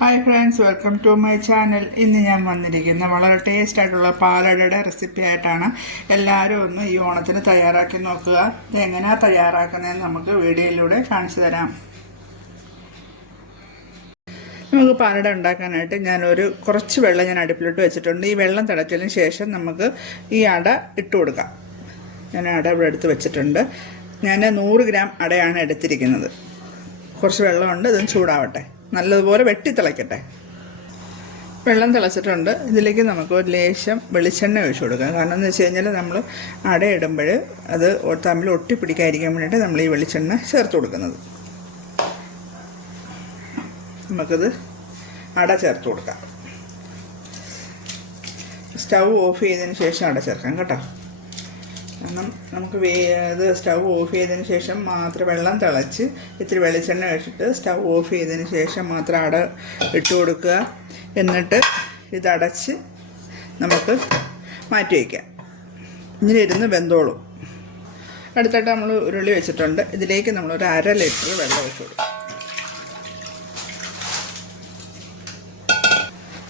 Hi friends welcome to my channel ഇന്ന് ഞാൻ വന്നിരിക്കുന്ന വളരെ ടേസ്റ്റ് ആയിട്ടുള്ള പാലടയുടെ റെസിപ്പി ആയിട്ടാണ്. എല്ലാവരും ഒന്ന് ഈ ഓണത്തിന് തയ്യാറാക്കി നോക്കുക. ഇത് എങ്ങനെയാണ് തയ്യാറാക്കുന്നതെന്ന് നമുക്ക് വീഡിയോയിലൂടെ കാണിച്ചു തരാം. നമുക്ക് പാലട ഉണ്ടാക്കാനായിട്ട് ഞാനൊരു കുറച്ച് വെള്ളം ഞാൻ അടുപ്പിലിട്ട് വെച്ചിട്ടുണ്ട്. ഈ വെള്ളം തിളച്ചതിന് ശേഷം നമുക്ക് ഈ അട ഇട്ട് കൊടുക്കാം. ഞാൻ അട ഇവിടെ എടുത്ത് വെച്ചിട്ടുണ്ട്. ഞാൻ നൂറ് ഗ്രാം അടയാണ് എടുത്തിരിക്കുന്നത്. കുറച്ച് വെള്ളമുണ്ട് ഇതൊന്ന് ചൂടാവട്ടെ. നല്ലതുപോലെ വെട്ടി തിളയ്ക്കട്ടെ വെള്ളം തിളച്ചിട്ടുണ്ട്. ഇതിലേക്ക് നമുക്ക് ഒരു ലേശം വെളിച്ചെണ്ണ ഒഴിച്ചു കൊടുക്കാം. കാരണം എന്ന് വെച്ച് കഴിഞ്ഞാൽ നമ്മൾ അടയിടുമ്പോൾ അത് തമ്മിൽ ഒട്ടിപ്പിടിക്കാതിരിക്കാൻ വേണ്ടിയിട്ട് നമ്മൾ ഈ വെളിച്ചെണ്ണ ചേർത്ത് കൊടുക്കുന്നത്. നമുക്കത് അട ചേർത്ത് കൊടുക്കാം. സ്റ്റൗ ഓഫ് ചെയ്തതിന് ശേഷം അട ചേർക്കാം കേട്ടോ. കാരണം നമുക്ക് വേ ഇത് സ്റ്റൗ ഓഫ് ചെയ്തതിന് ശേഷം മാത്രം വെള്ളം തിളച്ച് ഇത്തിരി വെളിച്ചെണ്ണ ഒഴിച്ചിട്ട് സ്റ്റൗ ഓഫ് ചെയ്തതിന് ശേഷം മാത്രം അട ഇട്ട് കൊടുക്കുക. എന്നിട്ട് ഇതടച്ച് നമുക്ക് മാറ്റി വയ്ക്കാം. ഇങ്ങനെ ഇരുന്ന് വെന്തോളും. അടുത്തായിട്ട് നമ്മൾ ഉരുളി വെച്ചിട്ടുണ്ട്. ഇതിലേക്ക് നമ്മൾ ഒരു അര ലിറ്റർ വെള്ളം ഒഴിച്ചു കൊടുക്കും.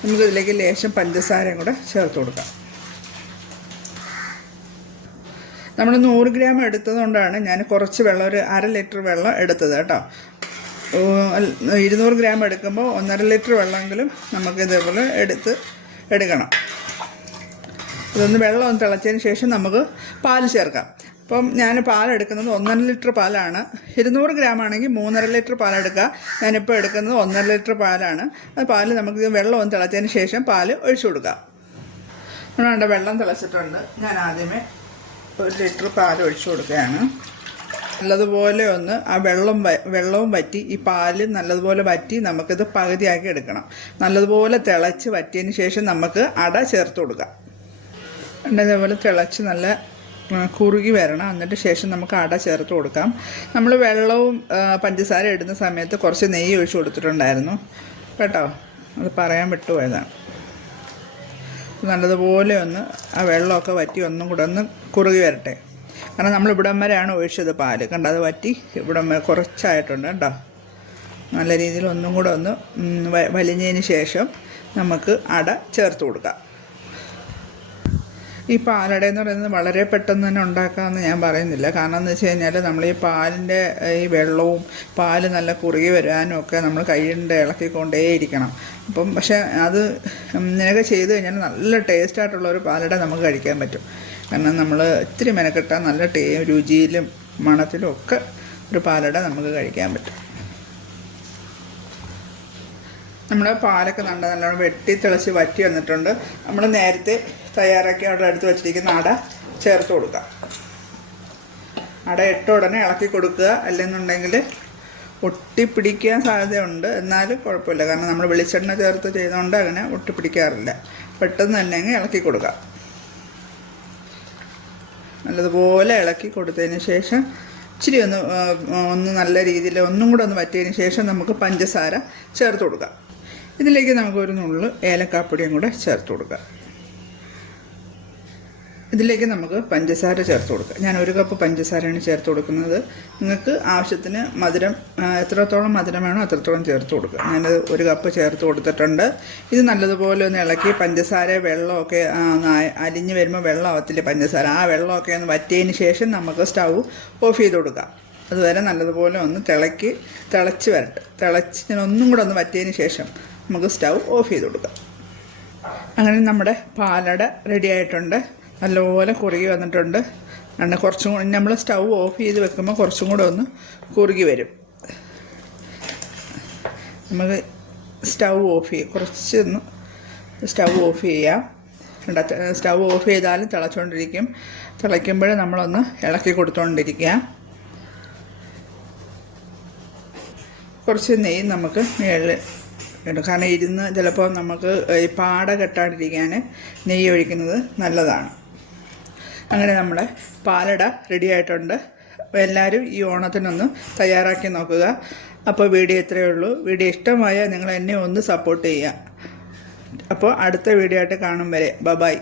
നമുക്കിതിലേക്ക് ലേശം പഞ്ചസാരയും കൂടെ ചേർത്ത് കൊടുക്കാം. നമ്മൾ നൂറ് ഗ്രാം എടുത്തതുകൊണ്ടാണ് ഞാൻ കുറച്ച് വെള്ളം ഒരു അര ലിറ്റർ വെള്ളം എടുത്തത് കേട്ടോ. ഇരുന്നൂറ് ഗ്രാം എടുക്കുമ്പോൾ ഒന്നര ലിറ്റർ വെള്ളമെങ്കിലും നമുക്ക് ഇതേപോലെ എടുത്ത് എടുക്കണം. ഇതൊന്ന് വെള്ളം ഒന്ന് തിളച്ചതിന് ശേഷം നമുക്ക് പാൽ ചേർക്കാം. അപ്പം ഞാൻ പാലെടുക്കുന്നത് ഒന്നര ലിറ്റർ പാലാണ്. ഇരുന്നൂറ് ഗ്രാം ആണെങ്കിൽ മൂന്നര ലിറ്റർ പാലെടുക്കുക ഞാനിപ്പോൾ എടുക്കുന്നത് ഒന്നര ലിറ്റർ പാലാണ്. അത് പാൽ നമുക്ക് വെള്ളം ഒന്ന് തിളച്ചതിന് ശേഷം പാൽ ഒഴിച്ചു കൊടുക്കാം. അതുകൊണ്ട് വെള്ളം തിളച്ചിട്ടുണ്ട്. ഞാൻ ആദ്യമേ ഒരു ലിറ്റർ പാൽ ഒഴിച്ചു കൊടുക്കുകയാണ്. നല്ലതുപോലെ ഒന്ന് ആ വെള്ളം വെള്ളവും വറ്റി ഈ പാൽ നല്ലതുപോലെ വറ്റി നമുക്കിത് പകുതിയാക്കി എടുക്കണം. നല്ലതുപോലെ തിളച്ച് വറ്റിയതിന് ശേഷം നമുക്ക് അട ചേർത്ത് കൊടുക്കാം. ഇതേപോലെ തിളച്ച് നല്ല കുറുകി വരണം. എന്നിട്ട് ശേഷം നമുക്ക് അട ചേർത്ത് കൊടുക്കാം. നമ്മൾ വെള്ളവും പഞ്ചസാര ഇടുന്ന സമയത്ത് കുറച്ച് നെയ്യ് ഒഴിച്ചു കൊടുത്തിട്ടുണ്ടായിരുന്നു. കേട്ടോ? അത് പറയാൻ വിട്ടുപോയതാണ്. നല്ലതുപോലെ ഒന്ന് ആ വെള്ളമൊക്കെ വറ്റി ഒന്നും കൂടെ ഒന്ന് കുറുകി വരട്ടെ. കാരണം നമ്മൾ ഇവിടം വരെയാണ് ഒഴിച്ചത് പാൽ. കണ്ട അത് വറ്റി ഇവിടം വരെ കുറച്ചായിട്ടുണ്ട് കേട്ടോ. നല്ല രീതിയിൽ ഒന്നും കൂടെ ഒന്ന് വലിഞ്ഞതിന് ശേഷം നമുക്ക് അട ചേർത്ത് കൊടുക്കാം. ഈ പാലട എന്ന് പറയുന്നത് വളരെ പെട്ടെന്ന് തന്നെ ഉണ്ടാക്കാമെന്ന് ഞാൻ പറയുന്നില്ല. കാരണം എന്ന് വെച്ച് കഴിഞ്ഞാൽ നമ്മൾ ഈ പാലിന്റെ ഈ വെള്ളവും പാൽ നല്ല കുറുകി വരാനും ഒക്കെ നമ്മൾ കൈകൊണ്ട് ഇളക്കിക്കൊണ്ടേയിരിക്കണം. അപ്പം പക്ഷേ അത് ഇങ്ങനെയൊക്കെ ചെയ്ത് കഴിഞ്ഞാൽ നല്ല ടേസ്റ്റായിട്ടുള്ള ഒരു പാലട നമുക്ക് കഴിക്കാൻ പറ്റും. കാരണം നമ്മൾ ഇത്തിരി മെനക്കെട്ടാൽ നല്ല ടേ രുചിയിലും മണത്തിലും ഒക്കെ ഒരു പാലട നമുക്ക് കഴിക്കാൻ പറ്റും. നമ്മൾ പാലൊക്കെ നല്ല നല്ലോണം വെട്ടി തിളച്ച് വറ്റി വന്നിട്ടുണ്ട്. നമ്മൾ നേരത്തെ തയ്യാറാക്കി അവിടെ എടുത്ത് വെച്ചിരിക്കുന്ന അട ചേർത്ത് കൊടുക്കുക അട ഇട്ട ഉടനെ ഇളക്കി കൊടുക്കുക. അല്ലെന്നുണ്ടെങ്കിൽ ഒട്ടിപ്പിടിക്കാൻ സാധ്യതയുണ്ട്. എന്നാലും കുഴപ്പമില്ല. കാരണം നമ്മൾ വെളിച്ചെണ്ണ ചേർത്ത് ചെയ്തുകൊണ്ട് അങ്ങനെ ഒട്ടിപ്പിടിക്കാറില്ല. പെട്ടെന്ന് തന്നെ ഇളക്കി കൊടുക്കുക നല്ലതുപോലെ ഇളക്കി കൊടുത്തതിന് ശേഷം ഇച്ചിരി ഒന്ന് ഒന്ന് നല്ല രീതിയിൽ ഒന്നും കൂടെ ഒന്ന് പറ്റിയതിന് ശേഷം നമുക്ക് പഞ്ചസാര ചേർത്ത് കൊടുക്കാം. ഇതിലേക്ക് നമുക്ക് ഒരു നുള്ളു ഏലക്കാപ്പൊടിയും കൂടെ ചേർത്ത് കൊടുക്കാം. ഇതിലേക്ക് നമുക്ക് പഞ്ചസാര ചേർത്ത് കൊടുക്കാം. ഞാൻ ഒരു കപ്പ് പഞ്ചസാരയാണ് ചേർത്ത് കൊടുക്കുന്നത്. നിങ്ങൾക്ക് ആവശ്യത്തിന് മധുരം എത്രത്തോളം മധുരം വേണോ അത്രത്തോളം ചേർത്ത് കൊടുക്കുക ഞാനത് ഒരു കപ്പ് ചേർത്ത് കൊടുത്തിട്ടുണ്ട്. ഇത് നല്ലതുപോലെ ഒന്ന് ഇളക്കി പഞ്ചസാര വെള്ളമൊക്കെ അലിഞ്ഞ് വരുമ്പോൾ വെള്ളമാവത്തില്ല പഞ്ചസാര? ആ വെള്ളമൊക്കെ ഒന്ന് വറ്റിയതിന് ശേഷം നമുക്ക് സ്റ്റൗ ഓഫ് ചെയ്ത് കൊടുക്കാം. അതുവരെ നല്ലതുപോലെ ഒന്ന് തിളക്കി തിളച്ച് വരട്ടെ. തിളച്ച് ഒന്നും കൂടെ ഒന്ന് വറ്റിയതിന് ശേഷം നമുക്ക് സ്റ്റൗ ഓഫ് ചെയ്ത് കൊടുക്കാം. അങ്ങനെ നമ്മുടെ പാലട റെഡി ആയിട്ടുണ്ട്. നല്ലപോലെ കുറുകി വന്നിട്ടുണ്ട്. അങ്ങനെ കുറച്ചും കൂടി നമ്മൾ സ്റ്റൗ ഓഫ് ചെയ്ത് വെക്കുമ്പോൾ കുറച്ചും കൂടെ ഒന്ന് കുറുകി വരും. നമുക്ക് സ്റ്റൗ ഓഫ് ചെയ്യും കുറച്ചൊന്ന് സ്റ്റൗ ഓഫ് ചെയ്യാം. സ്റ്റൗ ഓഫ് ചെയ്താലും തിളച്ചുകൊണ്ടിരിക്കും തിളയ്ക്കുമ്പോൾ നമ്മളൊന്ന് ഇളക്കി കൊടുത്തുകൊണ്ടിരിക്കുക കുറച്ച് നെയ്യ് നമുക്ക് മേളിൽ ഇടും കാരണം ഇരുന്ന് ചിലപ്പോൾ നമുക്ക് ഈ പാട കെട്ടാണ്ടിരിക്കാൻ നെയ്യ് ഒഴിക്കുന്നത് നല്ലതാണ്. അങ്ങനെ നമ്മുടെ പാലട റെഡി ആയിട്ടുണ്ട്. എല്ലാവരും ഈ ഓണത്തിനൊന്ന് തയ്യാറാക്കി നോക്കുക. അപ്പോൾ വീഡിയോ ഇത്രയേ ഉള്ളൂ. വീഡിയോ ഇഷ്ടമായാൽ നിങ്ങൾ എന്നെ ഒന്ന് സപ്പോർട്ട് ചെയ്യുക. അപ്പോൾ അടുത്ത വീഡിയോ ആയിട്ട് കാണും വരെ. ബബായ്